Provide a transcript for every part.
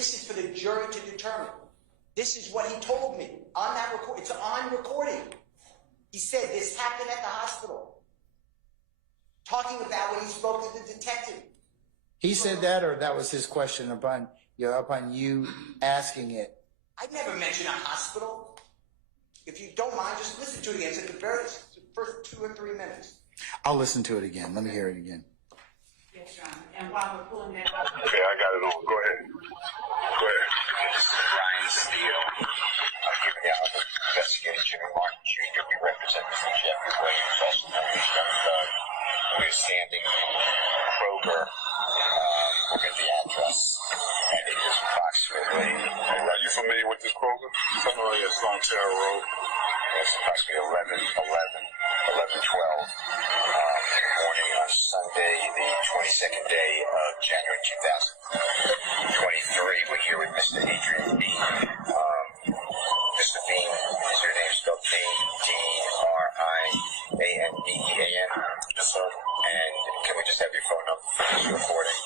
This is for the jury to determine. This is what he told me on that record. It's on recording. He said this happened at the hospital. Talking about when he spoke to the detective. He said that, or that was his question upon you asking it? I never mentioned a hospital. If you don't mind, just listen to it again. It's at the very first 2 or 3 minutes. I'll listen to it again. Let me hear it again. Yes, Your Honor. And while we're pulling that up. Okay, I got it on. Go ahead. Go ahead. This is Ryan Steele. I'm giving out the investigator Jimmy Martin Jr. We represent Mr. Jeffrey Williams, also known as Young Thug. We're standing in Kroger. Look at the address. And it is approximately... Are you familiar with this Kroger? Somewhere at Frontier Road. It's approximately 11:12 morning on Sunday, the 22nd day of January 2023. We're here with Mr. Adrian Bean. Mr. Bean, is your name spelled Adrian? Yes, sir. And can we just have your phone number for this recording?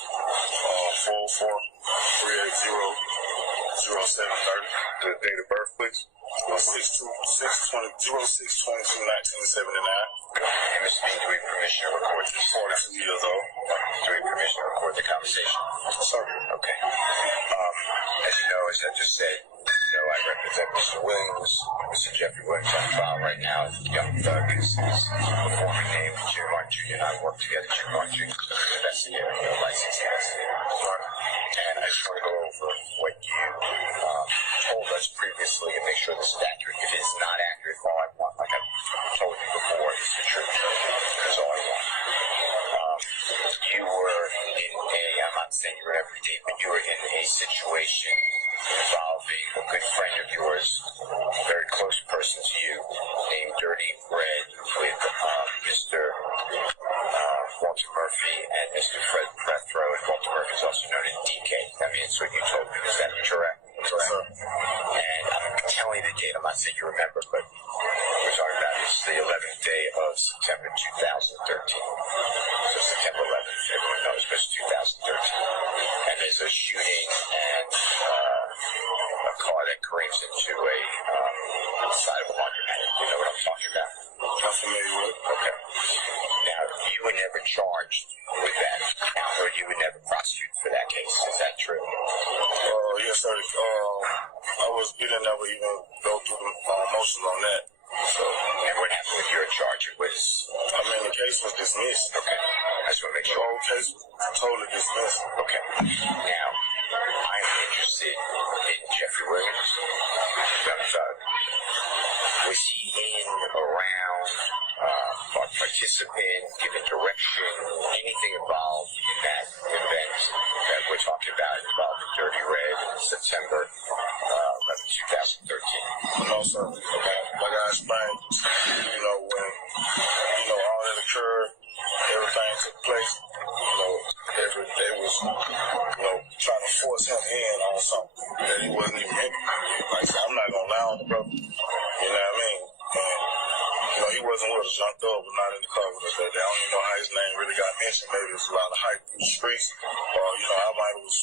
404-380-0730. The date of birth, please. 06/22/1979. And Mr. Bean, do we have permission to record this? 42 years old. Do we have permission to record the conversation? Sir. Okay. As you know, as I just said, I represent Mr. Williams, Mr. Jeffrey Williams on file right now. Young Thug is his performing name. Jimmy Martin Jr. and I work together. Jimmy Martin Jr. is an investigator, a licensed investigator. And I just want to go over what you told us previously and make sure this is accurate. If it is not accurate, all I want, like I told you before, is the truth. That's all I want. You were in I'm not saying you were every day, but you were in a situation involving a good friend of yours, a very close person to you, named Dirty Red, with Mr. Walter Murphy and Mr. Fred Prethro, and Walter Murphy is also known as DK. I mean, it's what you told me. Is that correct? Yes, sir. And I'm telling you the date. I'm not saying you remember, but we're talking about it's the 11th day of September 2013. So September 11th, everyone knows, but it's 2013. And there's a shooting and a car that careened into a side of a laundromat. You know what I'm talking about? I'm familiar with it. Okay. Now, you were never charged with that account, or you were never prosecuted for that case. Is that true? Yes, sir. We didn't ever even go through the motions on that. So, and what happened with your charge? It was... the case was dismissed. Okay. I just want to make sure. The whole case was totally dismissed. Okay. Now, I'm interested in Jeffrey Williams. Young Thug. Was he in, around, participant, giving direction, anything involved in that event that we're talking about involving Dirty Red in September 2013? No, sir. Okay. Like I explained, when, all that occurred, everything took place, they was, trying to force him in on something that he wasn't even in. Like I said, I'm not going to lie on the brother. You know what I mean? And, he wasn't with us. Young Thug was not in the car with us that day. I don't even know how his name really got mentioned. Maybe it was a lot of hype through the streets. Or, I might was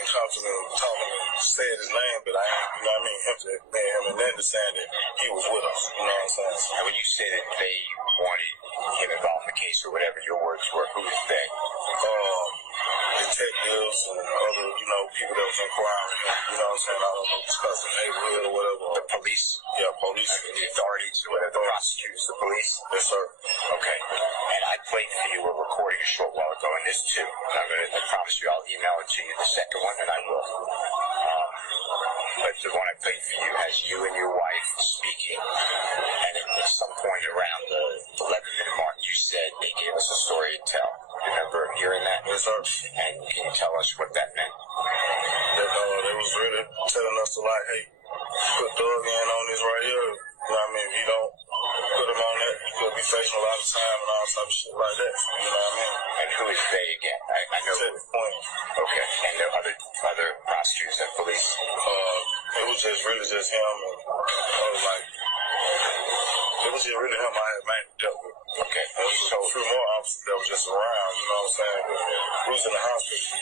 in confidence talking and said his name, but I ain't, you know what I mean? Him and Linda saying that he was with us. You know what I'm saying? And when you say that they wanted him involved in the case or whatever your words were, who was they? Detectives and other, people that was inquiring, you know what I'm saying? I don't know, discuss the neighborhood or whatever. The police? Yeah, police. The authorities, whatever, the prosecutors, the police? Yes, sir. Okay. And I played for you a recording a short while ago, and there's two. And I promise you I'll email it to you, the second one, and I will. But the one I played for you has you and your wife speaking, and at some point around the 11-minute mark, you said they gave us a story to tell. Remember hearing that? Yes, sir. And can you tell us what that meant? That they was really telling us to hey, put Doug in on this right here. You know what I mean? If you don't put him on that, you could be facing a lot of time and all type of shit like that. You know what I mean? And who is they again? I know. Point. Okay. And the other prosecutors and police? It was really just him, and it was just really him I had mainly dealt with. Okay. There was a few more officers that was just around, you know what I'm saying? We was in the hospital.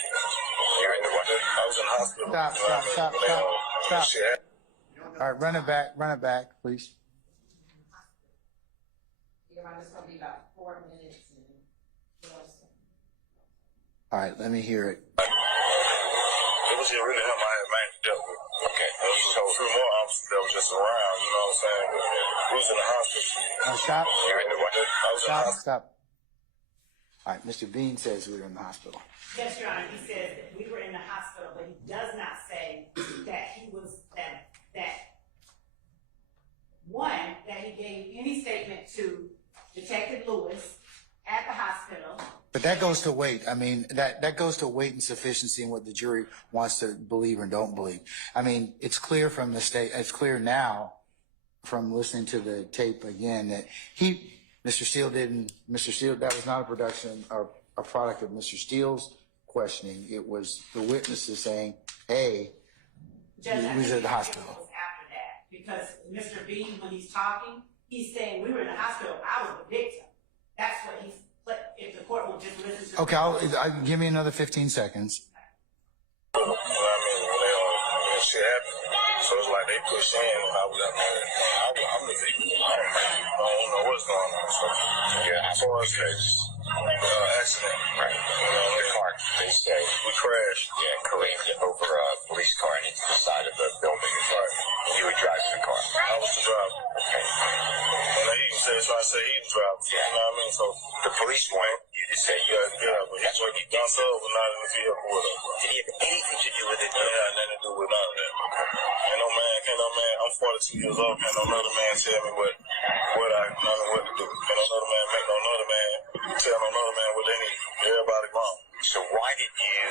You're in the what? I was in the hospital. Stop. Shit happened. All right, run it back, please. It's gonna be about 4 minutes. All right, let me hear it. It was really him I had mainly dealt with. Okay. There was a few more officers that was just around, you know what I'm saying? But we was in the hospital. Stop. You're in the what? I was in the hospital. Stop. All right, Mr. Bean says we were in the hospital. Yes, Your Honor, he says that we were in the hospital, but he does not say that he was, that he gave any statement to Detective Lewis at the hospital. But that goes to weight. I mean, that goes to weight and sufficiency and what the jury wants to believe or don't believe. I mean, it's clear from the state, it's clear now from listening to the tape again that Mr. Steele, that was not a production or a product of Mr. Steele's questioning. It was the witnesses saying, hey, Judge, he was at the hospital. It was after that, because Mr. Bean, when he's talking, he's saying we were in the hospital, I was the victim. That's what he's, if the court will just listen to. Okay, give me another 15 seconds. You know what I mean? When shit happened. So it's like they push in and I was out there. I'm the victim. I don't know what's going on. So, Yeah, as far as case, accident. right. The car, they say, We crashed. yeah, careened over a police car and into the side of the building. Right. And you were driving the car. I was the driver. Okay. And he said, so I said he was driving. Yeah. You know what I mean? So, The police wanted you to say you but That's what he did. myself was not in the vehicle with him. Did he have anything to do with it? It had nothing to do with none of that. Can't no man, I'm 42 years old, can't no other man tell me what to do. Can't no other man make no other man tell no other man what they need. Everybody wrong. So why did you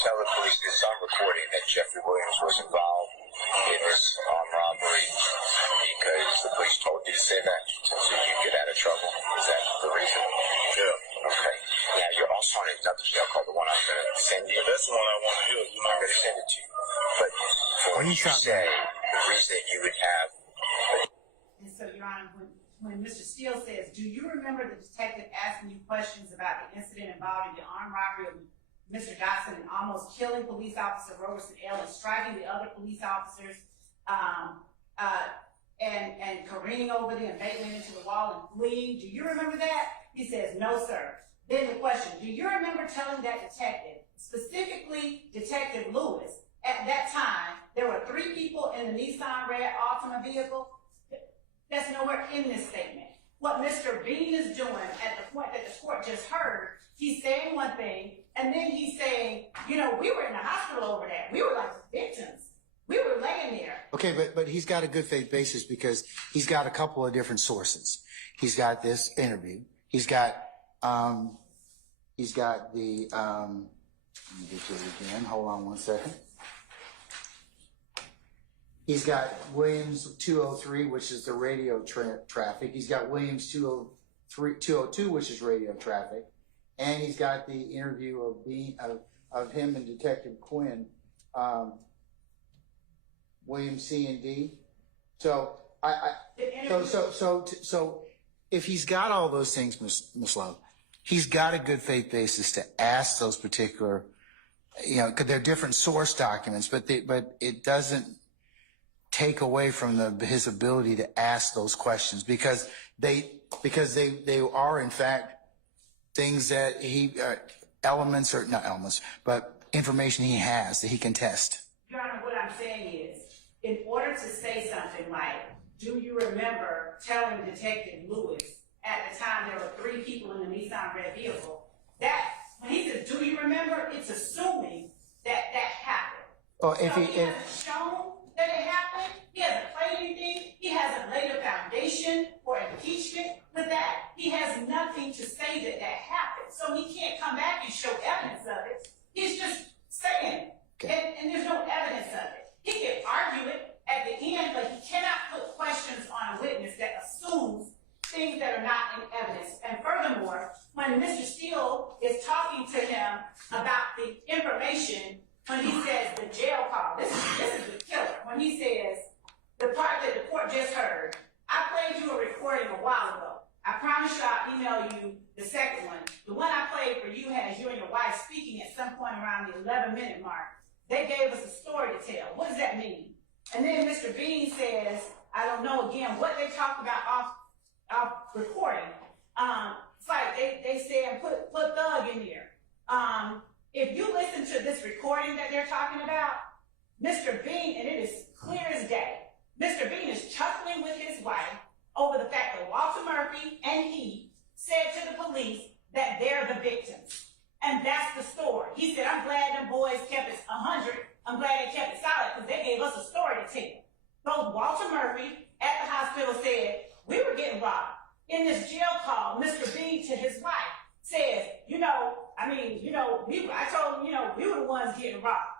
tell the police this on recording that Jeffrey Williams was involved in this armed robbery because the police told you to say that so you get out of trouble? Is that the reason? Yeah. Okay. Now you're also on another jail call, the one I'm going to send you. That's the one I want to hear. You know, I'm going to send it to you. But for what you say, the reason you would have. And so, Your Honor, when Mr. Steele says, do you remember the detective asking you questions about the incident involving the armed robbery of Mr. Dotson and almost killing police officer Roberson L. and striking the other police officers, and careening over them and battling into the wall and fleeing? Do you remember that? He says, no, sir. Then the question, do you remember telling that detective, specifically Detective Lewis, at that time, there were 3 people in the Nissan red Altima vehicle? That's nowhere in this statement. What Mr. Bean is doing at the point that the court just heard, he's saying one thing, and then he's saying, we were in the hospital over there. We were like victims. We were laying there. Okay, but he's got a good faith basis because he's got a couple of different sources. He's got this interview. He's got the, let me get to it again. Hold on one second. He's got Williams 203, which is the radio traffic. He's got Williams 202, which is radio traffic. And he's got the interview of him and Detective Quinn, Williams C and D. So so if he's got all those things, Ms. Love, he's got a good faith basis to ask those particular, because they're different source documents, but it doesn't take away from his ability to ask those questions because they are in fact things that elements or not elements, but information he has that he can test. Your Honor, what I'm saying is, in order to say something like, do you remember telling Detective Lewis at the time there were 3 people in the Nissan red vehicle, that when he says, do you remember, it's assuming that happened. Well, he hasn't shown that it happened, he hasn't played anything, he hasn't laid a foundation for impeachment with that, he has nothing to say that happened. So he can't come back and show evidence of it. He's just saying it, and there's no evidence of it. He can argue it at the end, but he cannot put questions on a witness that assumes things that are not in evidence. And furthermore, when Mr. Steele is talking to him about the information, when he says the jail call, this is the killer. When he says, the part that the court just heard, I played you a recording a while ago. I promise you I'll email you the second one. The one I played for you has you and your wife speaking at some point around the 11-minute mark. They gave us a story to tell. What does that mean? And then Mr. Bean says, I don't know again what they talked about off recording. It's like they said put thug in there. If you listen to this recording that they're talking about, Mr. Bean, and it is clear as day, Mr. Bean is chuckling with his wife over the fact that Walter Murphy and he said to the police that they're the victims. And that's the story. He said, I'm glad them boys kept it 100. I'm glad they kept it solid because they gave us a story to tell. Both Walter Murphy at the hospital said, we were getting robbed. In this jail call, Mr. Bean to his wife says, I told him, we were the ones getting robbed.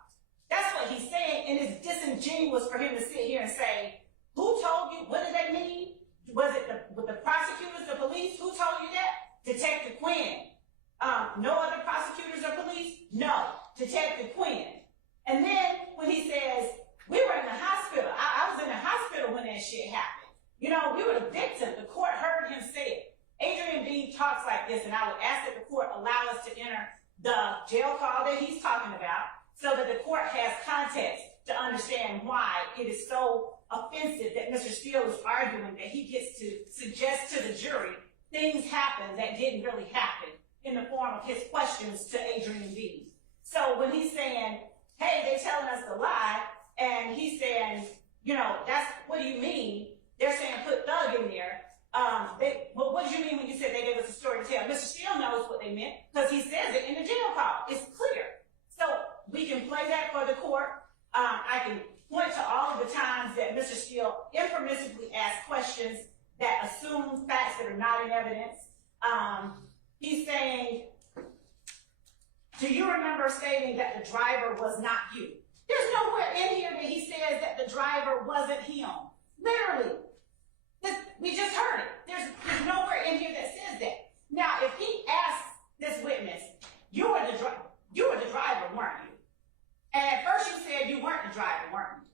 That's what he's saying, and it's disingenuous for him to sit here and say, who told you? What did they mean? Was it the prosecutors, the police? Who told you that? Detective Quinn. No other prosecutors or police? No. Detective Quinn. And then when he says, we were in the hospital. I was in the hospital when that shit happened. We were the victim. The court heard him say it. Adrian Bean talks like this, and I would ask that the court allow us to enter the jail call that he's talking about so that the court has context to understand why it is so offensive that Mr. Steele is arguing that he gets to suggest to the jury things happened that didn't really happen in the form of his questions to Adrian Bean. So when he's saying, hey, they're telling us to lie, and he's saying, that's, what do you mean? They're saying put thug in there. Well, what did you mean when you said they gave us a story to tell? Mr. Steele knows what they meant because he says it in the jail call. It's clear. So we can play that for the court. I can point to all of the times that Mr. Steele impermissibly asked questions that assume facts that are not in evidence. He's saying, do you remember stating that the driver was not you? There's nowhere in here that he says that the driver wasn't him. Literally. We just heard it. There's nowhere in here that says that. Now, if he asks this witness, you were the driver, weren't you? And at first you said you weren't the driver, weren't you?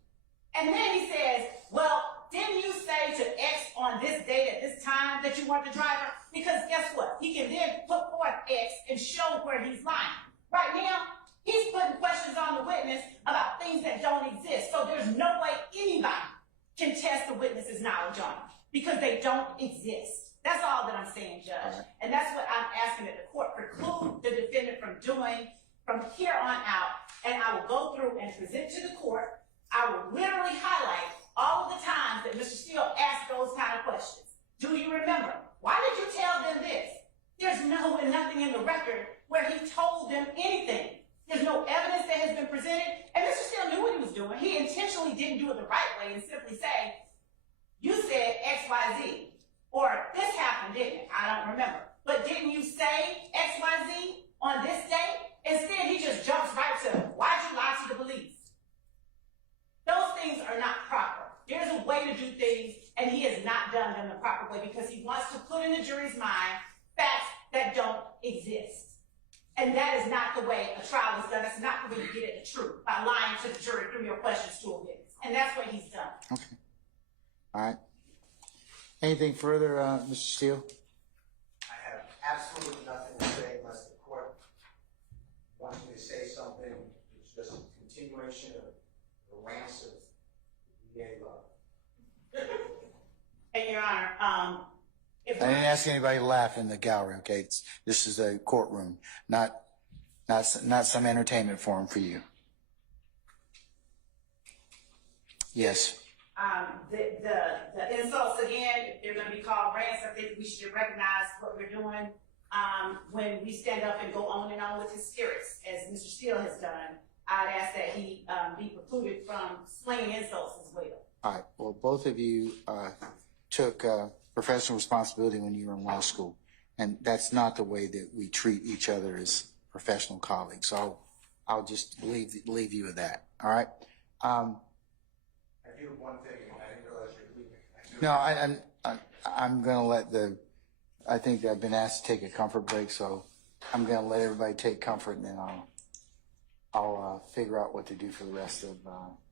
And then he says, well, didn't you say to X on this date at this time that you weren't the driver? Because guess what? He can then put forth X and show where he's lying. Right now, he's putting questions on the witness about things that don't exist. So there's no way anybody can test the witness's knowledge on it because they don't exist. That's all that I'm saying, Judge. And that's what I'm asking that the court preclude the defendant from doing from here on out. And I will go through and present to the court. I will literally highlight all of the times that Mr. Steele asked those kind of questions. Do you remember? Why did you tell them this? There's nothing in the record where he told them anything. There's no evidence that has been presented. And Mr. Steele knew what he was doing. He intentionally didn't do it the right way and simply say, you said X, Y, Z. Or this happened, didn't it? I don't remember. But didn't you say X, Y, Z on this date? Instead, he just jumps right to, why'd you lie to the police? Those things are not proper. There's a way to do things, and he has not done them the proper way because he wants to put in the jury's mind facts that don't exist. And that is not the way a trial is done. That's not the way you get at the truth, by lying to the jury through your questions to a witness. And that's what he's done. Okay. All right. Anything further, Mr. Steele? I have absolutely nothing to say unless the court wants me to say something. It's just a continuation of the rants of VA love. And Your Honor, I didn't ask anybody to laugh in the gallery, okay? This is a courtroom, not some entertainment forum for you. Yes. The insults again, if they're going to be called rants, I think we should recognize what we're doing when we stand up and go on and on with hysterics, as Mr. Steele has done. I'd ask that he be precluded from slinging insults as well. All right. Well, both of you took professional responsibility when you were in law school, and that's not the way that we treat each other as professional colleagues. So I'll just leave you with that. All right. I do one thing, and I didn't realize you're leaving. No, I'm going to let I think I've been asked to take a comfort break, so I'm going to let everybody take comfort, and then I'll figure out what to do for the rest of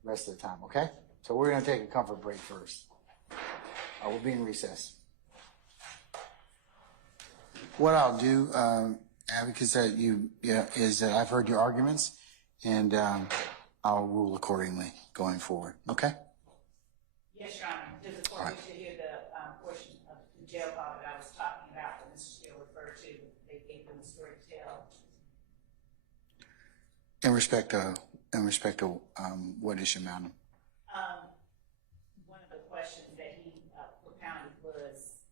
the time. Okay? So we're going to take a comfort break first. We'll be in recess. what I'll do, advocates, is that I've heard your arguments, and I'll rule accordingly going forward. Okay? Yes, Your Honor. Does the court wish to hear the portion of the jail call that I was talking about that Mr. Steele referred to? They gave them the story to tell. In respect to what issue, madam? One of the questions that he propounded was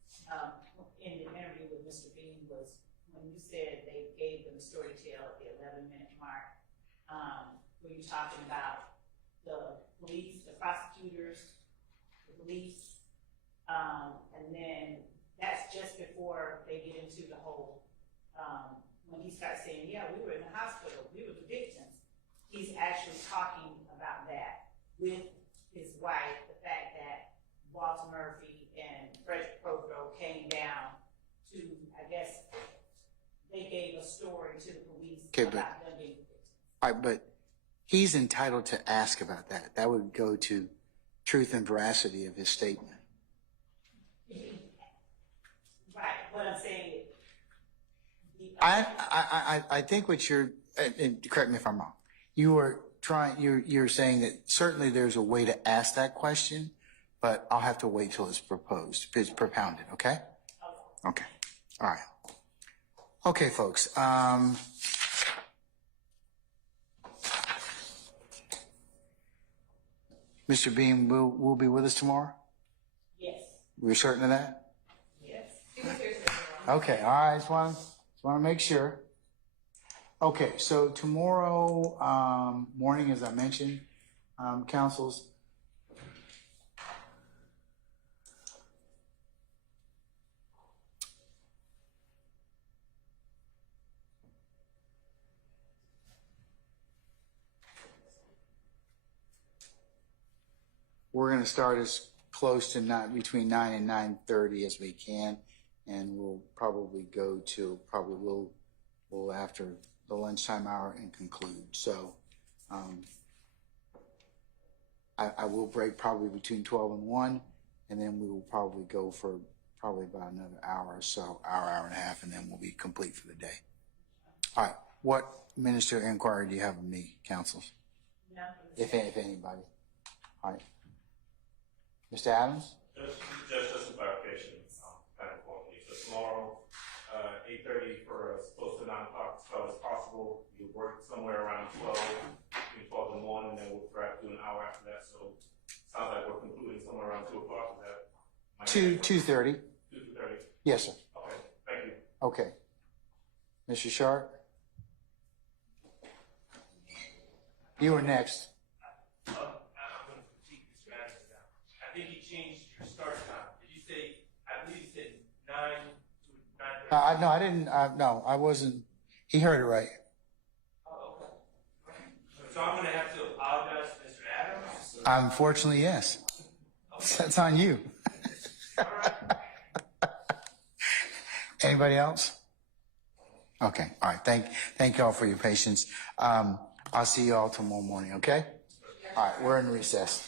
in the interview with Mr. Bean was when you said they gave them the story to tell at the 11-minute mark. Were you talking about the police, the prosecutors, the police, and then that's just before they get into the whole, when he starts saying, yeah, we were in the hospital, we were the victims. He's actually talking about that with his wife, the fact that Walter Murphy and Frederick Provo came down to, I guess, they gave a story to the police about them being victims. All right, but he's entitled to ask about that. That would go to truth and veracity of his statement. Right, what I'm saying. I think what you're, and correct me if I'm wrong, you're saying that certainly there's a way to ask that question, but I'll have to wait till it's propounded, okay? Okay, all right. Okay, folks, Mr. Bean will be with us tomorrow? Yes. We're certain of that? Yes. Okay, all right, just want to make sure. Okay, so tomorrow morning, as I mentioned, councils, we're going to start as close to between 9 and 9:30 as we can, and we'll probably go to we'll after the lunchtime hour and conclude. So I will break probably between 12 and 1, and then we will probably go for probably about another hour or so, hour and a half, and then we'll be complete for the day. All right, what minister inquiry do you have of me, councils? No. If anybody. All right. Mr. Adams? Just some clarification, kind of for me. So tomorrow, 8:30 for as close to 9 o'clock as possible. You work somewhere around 12, between 12 and 1, and then we'll perhaps do an hour after that. So sounds like we're concluding somewhere around 2 o'clock. Is that 2:30. 2:30? Yes, sir. Okay, thank you. Okay. Mr. Sharp? You were next. I'm going to critique Mr. Adams now. I think he changed your start time. Did you say, I believe you said 9 to 9:30? No, I didn't. No, I wasn't. He heard it right. Oh, okay. So I'm going to have to apologize to Mr. Adams? Unfortunately, yes. Okay. That's on you. All right. Anybody else? Okay. All right. Thank you all for your patience. I'll see you all tomorrow morning. Okay. All right. We're in recess.